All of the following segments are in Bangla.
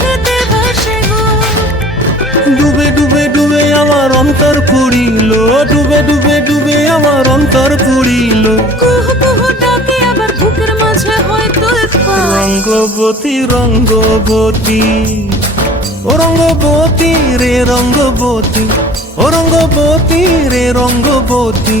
খেতে ভাসে গো। ডুবে ডুবে ডুবে আমার অন্তর পুড়িল ডুবে ডুবে ডুবে আমার অন্তর পুড়িল। কুহ কুহ ডাকে আবার বুকের মাঝে হয়তো রঙ্গবতী রঙ্গবতী ও রঙ্গবতী রে রঙ্গবতী ও রঙ্গবতী রে রঙ্গবতী।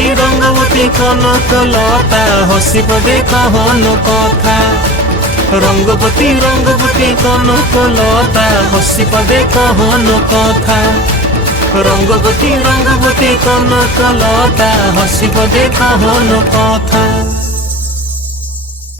রঙ্গবতী রঙ্গবতী কনক লতা হসি পদে কহন কথা রঙ্গবতী রঙ্গবতী কনক লতা হসি পদে কহন কথা রঙ্গবতী রঙ্গবতী কনক লতা হসি পদে কহন কথা